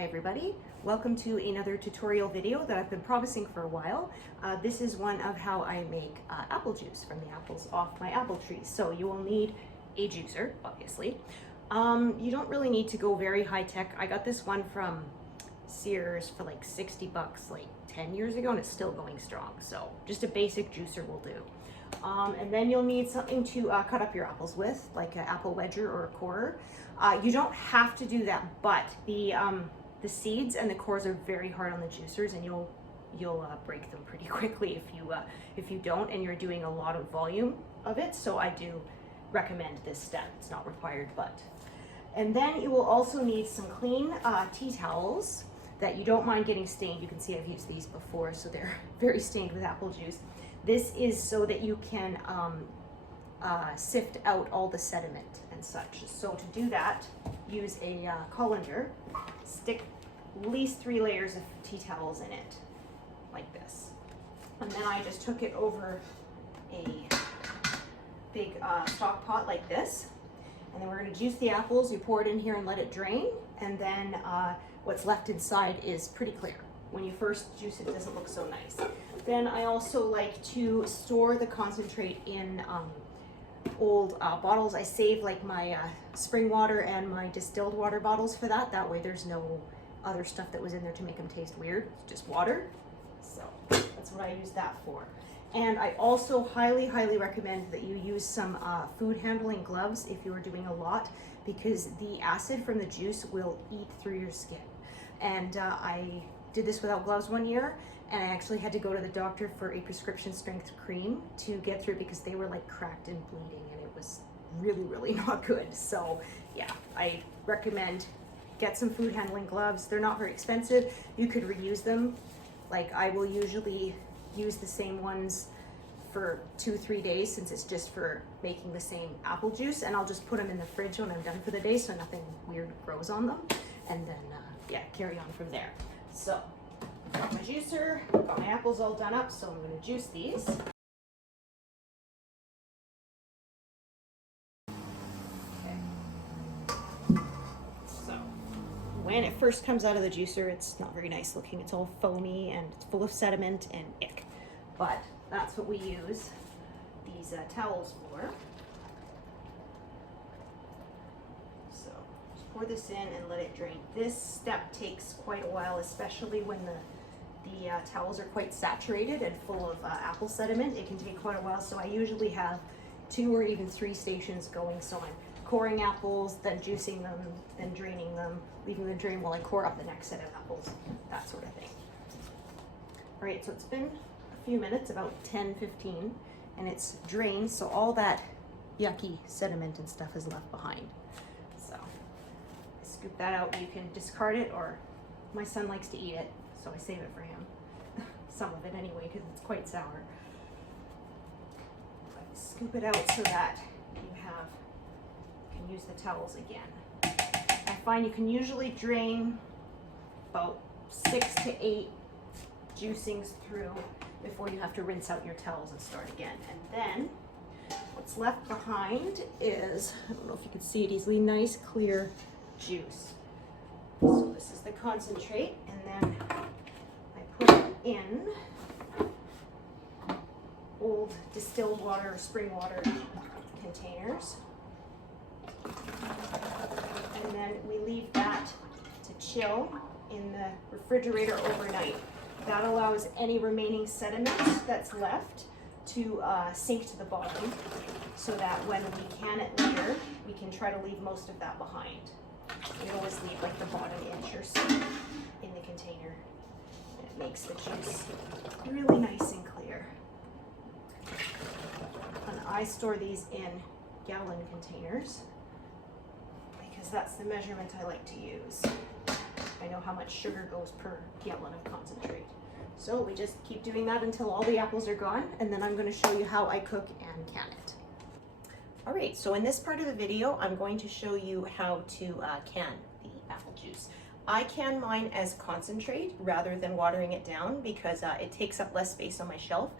Hi everybody, welcome to another tutorial video that I've been promising for a while. This is one of how I make apple juice from the apples off my apple trees. So you will need a juicer, obviously. You don't really need to go very high tech. I got this one from Sears for like 60 bucks like 10 years ago and it's still going strong. So just a basic juicer will do. And then you'll need something to cut up your apples with, like an apple wedger or a corer. You don't have to do that, but the seeds and the cores are very hard on the juicers, and you'll break them pretty quickly if you don't, and you're doing a lot of volume of it. So I do recommend this step. It's not required, but. And then you will also need some clean tea towels that you don't mind getting stained. You can see I've used these before, so they're very stained with apple juice. This is so that you can sift out all the sediment and such. So to do that, use a colander, stick at least 3 layers of tea towels in it, like this. And then I just took it over a big stock pot like this. And then we're gonna juice the apples. You pour it in here and let it drain. And then what's left inside is pretty clear. When you first juice it, it doesn't look so nice. Then I also like to store the concentrate in old bottles. I save like my spring water and my distilled water bottles for that. That way there's no other stuff that was in there to make them taste weird. It's just water. So that's what I use that for. And I also highly, highly recommend that you use some food handling gloves if you are doing a lot, because the acid from the juice will eat through your skin. And I did this without gloves one year, and I actually had to go to the doctor for a prescription strength cream to get through, because they were like cracked and bleeding, and it was really, really not good. So yeah, I recommend get some food handling gloves. They're not very expensive. You could reuse them. Like I will usually use the same ones for 2-3 days, since it's just for making the same apple juice, and I'll just put them in the fridge when I'm done for the day so nothing weird grows on them, and then yeah, carry on from there. So got my juicer, got my apples all done up, so I'm going to juice these. Okay. So when it first comes out of the juicer, it's not very nice looking. It's all foamy and it's full of sediment and ick. But that's what we use these towels for. So just pour this in and let it drain. This step takes quite a while, especially when the towels are quite saturated and full of apple sediment. It can take quite a while, so I usually have 2 or even 3 stations going. So I'm coring apples, then juicing them, then draining them, leaving them drain while I core up the next set of apples, that sort of thing. All right, so it's been a few minutes, about 10-15, and it's drained, so all that yucky sediment and stuff is left behind. So I scoop that out. You can discard it, or my son likes to eat it, so I save it for him. Some of it anyway, because it's quite sour. But scoop it out so that you can use the towels again. I find you can usually drain about 6 to 8 juicings through before you have to rinse out your towels and start again. And then what's left behind is, I don't know if you can see it easily, nice clear juice. So this is the concentrate, and then I put it in old distilled water or spring water containers. And then we leave that to chill in the refrigerator overnight. That allows any remaining sediment that's left to sink to the bottom, so that when we can it later, we can try to leave most of that behind. You always leave like the bottom inch or so in the container, and it makes the juice really nice and clear. And I store these in gallon containers because that's the measurement I like to use. I know how much sugar goes per gallon of concentrate. So we just keep doing that until all the apples are gone, and then I'm going to show you how I cook and can it. All right, so in this part of the video, I'm going to show you how to can the apple juice. I can mine as concentrate rather than watering it down, because it takes up less space on my shelf,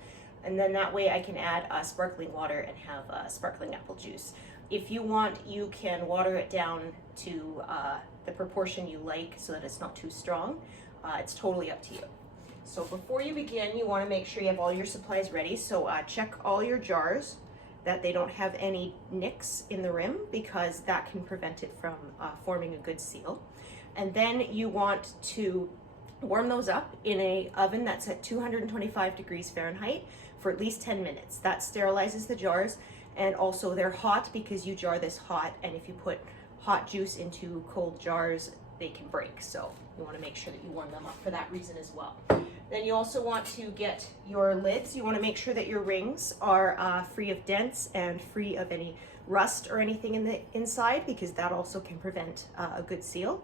and then that way I can add sparkling water and have sparkling apple juice. If you want, you can water it down to the proportion you like so that it's not too strong. It's totally up to you. So before you begin, you want to make sure you have all your supplies ready. So check all your jars that they don't have any nicks in the rim, because that can prevent it from forming a good seal. And then you want to warm those up in a oven that's at 225 degrees Fahrenheit for at least 10 minutes. That sterilizes the jars, and also they're hot because you jar this hot, and if you put hot juice into cold jars, they can break. So you want to make sure that you warm them up for that reason as well. Then you also want to get your lids. You want to make sure that your rings are free of dents and free of any rust or anything in the inside, because that also can prevent a good seal.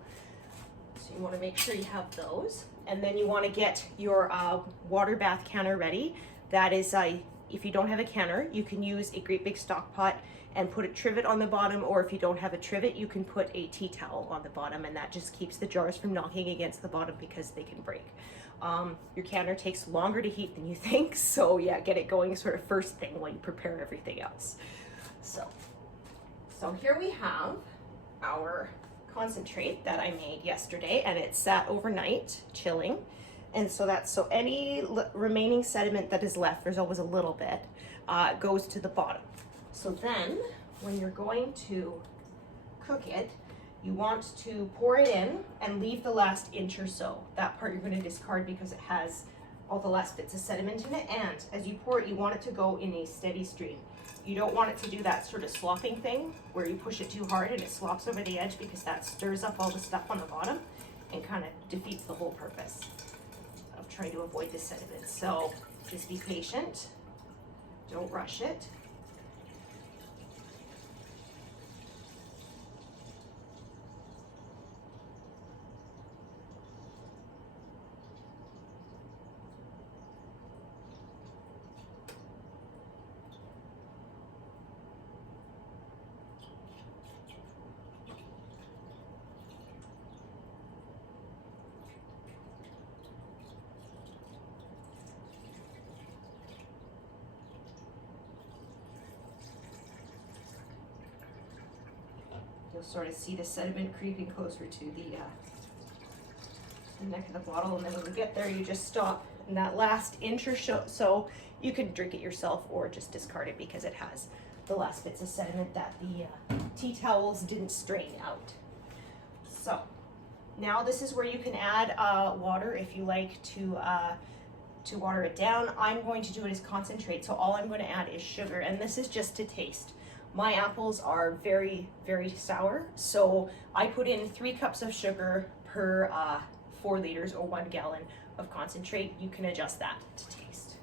So you want to make sure you have those. And then you want to get your water bath canner ready. That is, if you don't have a canner, you can use a great big stock pot and put a trivet on the bottom, or if you don't have a trivet, you can put a tea towel on the bottom, and that just keeps the jars from knocking against the bottom because they can break. Your canner takes longer to heat than you think, so yeah, get it going sort of first thing while you prepare everything else. So here we have our concentrate that I made yesterday, and it sat overnight chilling. And so any remaining sediment that is left, there's always a little bit, goes to the bottom. So then when you're going to cook it, you want to pour it in and leave the last inch or so. That part you're going to discard because it has all the last bits of sediment in it. And as you pour it, you want it to go in a steady stream. You don't want it to do that sort of slopping thing where you push it too hard and it slops over the edge, because that stirs up all the stuff on the bottom and kind of defeats the whole purpose of trying to avoid the sediment. So just be patient, don't rush it. You'll sort of see the sediment creeping closer to the neck of the bottle, and then when you get there, you just stop. And that last inch or so, you can drink it yourself or just discard it because it has the last bits of sediment that the tea towels didn't strain out. So now this is where you can add water if you like to water it down. I'm going to do it as concentrate, so all I'm going to add is sugar, and this is just to taste. My apples are very, very sour, so I put in 3 cups of sugar per 4 liters or 1 gallon of concentrate. You can adjust that to taste.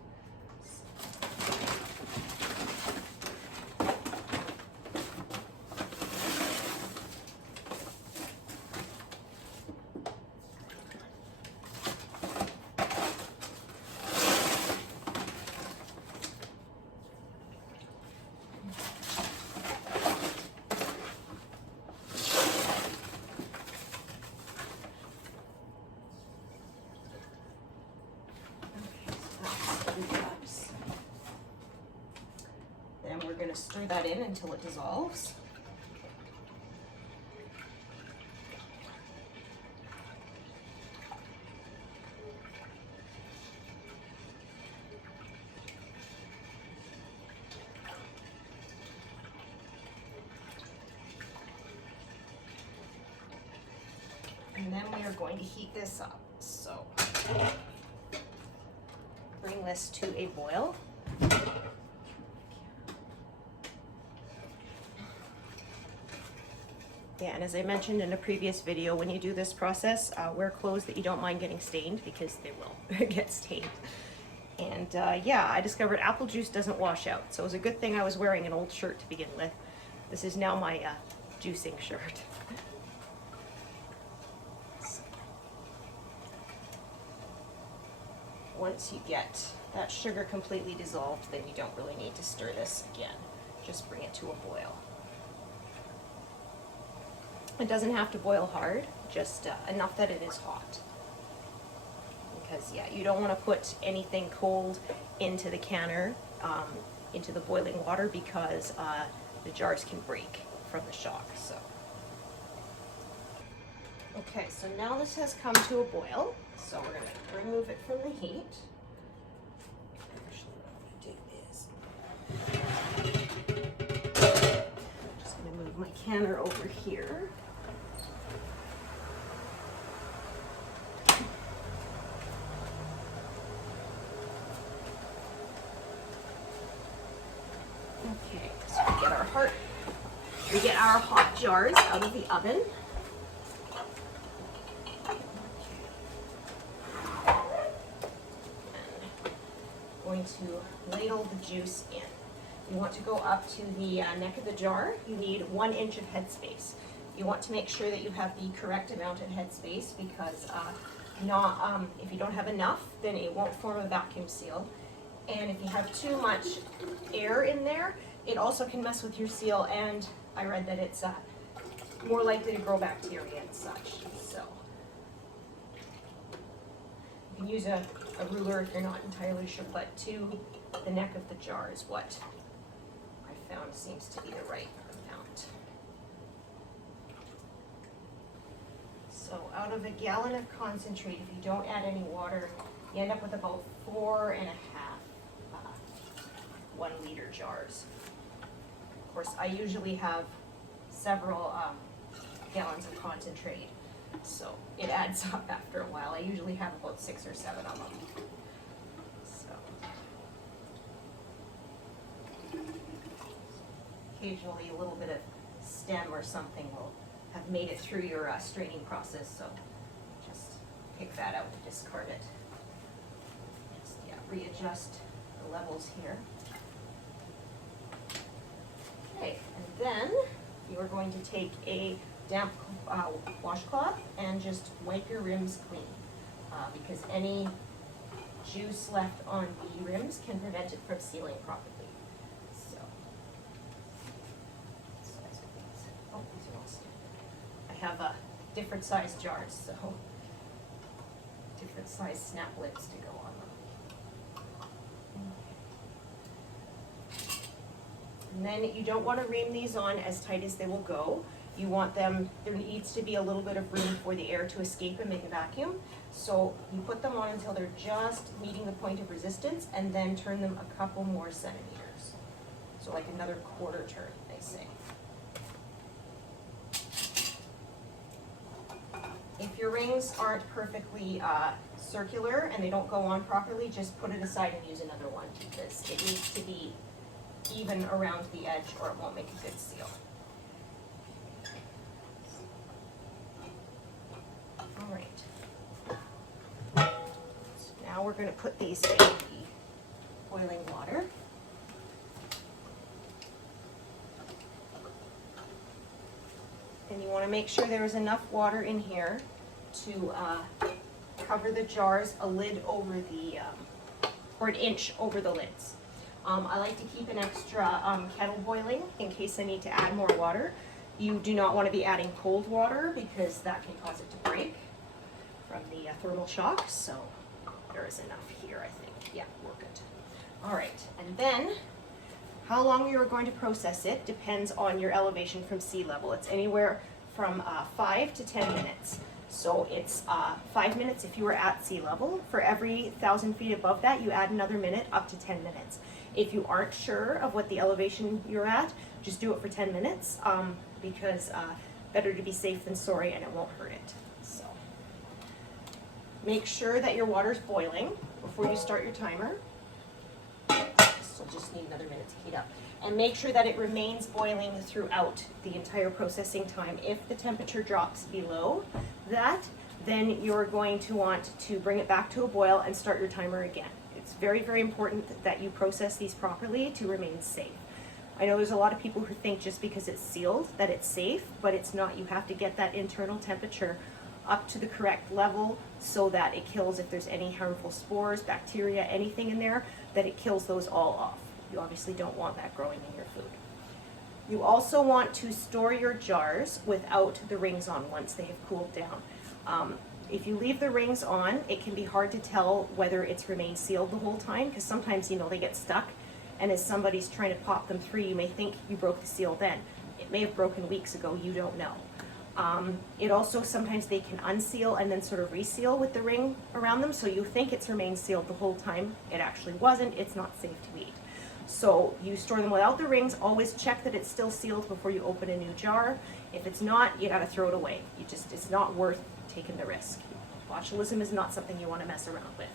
Then we're going to stir that in until it dissolves. And then we are going to heat this up. So bring this to a boil. Yeah, and as I mentioned in a previous video, when you do this process, wear clothes that you don't mind getting stained, because they will get stained. And yeah, I discovered apple juice doesn't wash out, so it was a good thing I was wearing an old shirt to begin with. This is now my juicing shirt. Once you get that sugar completely dissolved, then you don't really need to stir this again. Just bring it to a boil. It doesn't have to boil hard, just enough that it is hot. Because yeah, you don't want to put anything cold into the canner, into the boiling water, because the jars can break from the shock. So Okay, so now this has come to a boil, so we're going to remove it from the heat. Actually, what I'm going to do is, I'm just going to move my canner over here. Okay, so we get our hot jars out of the oven. Going to ladle the juice in. You want to go up to the neck of the jar. You need 1 inch of headspace. You want to make sure that you have the correct amount of headspace because if you don't have enough, then it won't form a vacuum seal. And if you have too much air in there, it also can mess with your seal, and I read that it's more likely to grow bacteria and such. So you can use a ruler if you're not entirely sure, but to the neck of the jar is what I found seems to be the right amount. So out of a gallon of concentrate, if you don't add any water, you end up with about 4.5 1 liter jars. Of course, I usually have several gallons of concentrate, so it adds up after a while. I usually have about 6 or 7 of them. So occasionally a little bit of stem or something will have made it through your straining process, so just pick that out and discard it. Just readjust the levels here. Okay, and then you are going to take a damp washcloth and just wipe your rims clean because any juice left on the rims can prevent it from sealing properly. So, oh, these are all standard. I have different size jars, so different size snap lids to go on them. And then you don't want to ream these on as tight as they will go. You want them, there needs to be a little bit of room for the air to escape and make a vacuum. So you put them on until they're just meeting the point of resistance and then turn them a couple more centimeters. So like another quarter turn, they say. If your rings aren't perfectly circular and they don't go on properly, just put it aside and use another one because it needs to be even around the edge or it won't make a good seal. All right. So now we're going to put these in the boiling water. And you want to make sure there is enough water in here to cover the jars, a lid over the, or an inch over the lids. I like to keep an extra kettle boiling in case I need to add more water. You do not want to be adding cold water because that can cause it to break from the thermal shock. So there is enough here, I think. Yeah, we're good. All right, and then how long you're going to process it depends on your elevation from sea level. It's anywhere from 5 to 10 minutes. So it's 5 minutes if you were at sea level. For every 1,000 feet above that, you add another minute up to 10 minutes. If you aren't sure of what the elevation you're at, just do it for 10 minutes because better to be safe than sorry and it won't hurt it. So make sure that your water's boiling before you start your timer. This will just need another minute to heat up. And make sure that it remains boiling throughout the entire processing time. If the temperature drops below that, then you're going to want to bring it back to a boil and start your timer again. It's very, very important that you process these properly to remain safe. I know there's a lot of people who think just because it's sealed that it's safe, but it's not. You have to get that internal temperature up to the correct level so that it kills if there's any harmful spores, bacteria, anything in there, that it kills those all off. You obviously don't want that growing in your food. You also want to store your jars without the rings on once they have cooled down. If you leave the rings on, it can be hard to tell whether it's remained sealed the whole time because sometimes, you know, they get stuck, and as somebody's trying to pop them through, you may think you broke the seal then. It may have broken weeks ago, you don't know. It also, sometimes they can unseal and then sort of reseal with the ring around them, so you think it's remained sealed the whole time. It actually wasn't. It's not safe to eat. So you store them without the rings. Always check that it's still sealed before you open a new jar. If it's not, you gotta throw it away. It's not worth taking the risk. Botulism is not something you want to mess around with.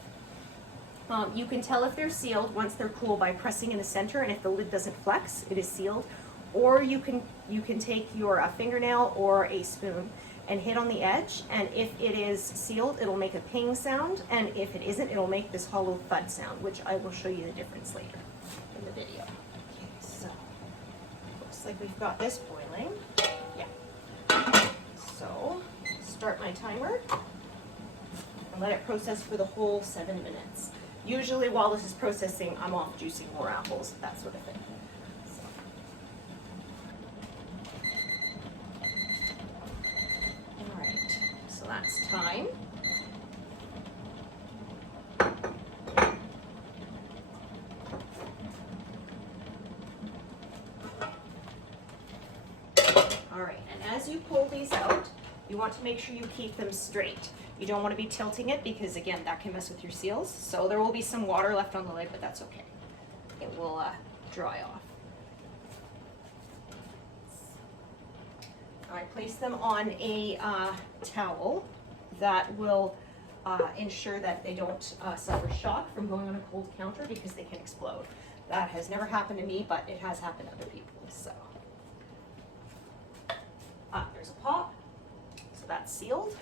You can tell if they're sealed once they're cool by pressing in the center, and if the lid doesn't flex, it is sealed. Or you can take your fingernail or a spoon and hit on the edge, and if it is sealed, it'll make a ping sound, and if it isn't, it'll make this hollow thud sound, which I will show you the difference later in the video. Okay, so looks like we've got this boiling. Yeah. So start my timer and let it process for the whole 7 minutes. Usually while this is processing, I'm off juicing more apples, that sort of thing. So that's time. All right, and as you pull these out, you want to make sure you keep them straight. You don't want to be tilting it because, again, that can mess with your seals. So there will be some water left on the lid, but that's okay. It will dry off. I place them on a towel that will ensure that they don't suffer shock from going on a cold counter because they can explode. That has never happened to me, but it has happened to other people. So there's a pop, so that's sealed.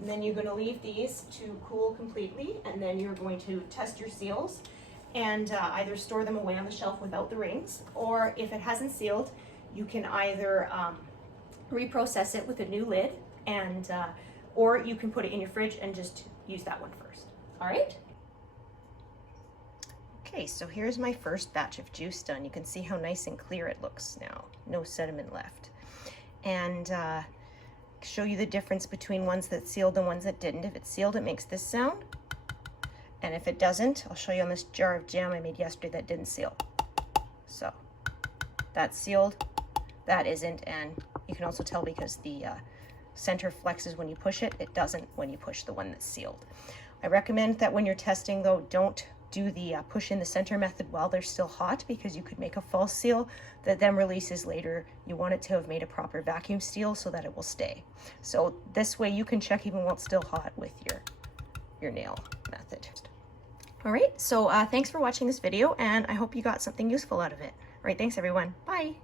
And then you're going to leave these to cool completely, and then you're going to test your seals and either store them away on the shelf without the rings, or if it hasn't sealed, you can either reprocess it with a new lid, and or you can put it in your fridge and just use that one first. All right? Okay, so here's my first batch of juice done. You can see how nice and clear it looks now. No sediment left. And show you the difference between ones that sealed and ones that didn't. If it's sealed, it makes this sound. And if it doesn't, I'll show you on this jar of jam I made yesterday that didn't seal. So that's sealed, that isn't, and you can also tell because the center flexes when you push it. It doesn't when you push the one that's sealed. I recommend that when you're testing though, don't do the push in the center method while they're still hot, because you could make a false seal that then releases later. You want it to have made a proper vacuum seal so that it will stay. So this way you can check even while it's still hot with your nail method. All right, so thanks for watching this video, and I hope you got something useful out of it. All right, thanks everyone. Bye.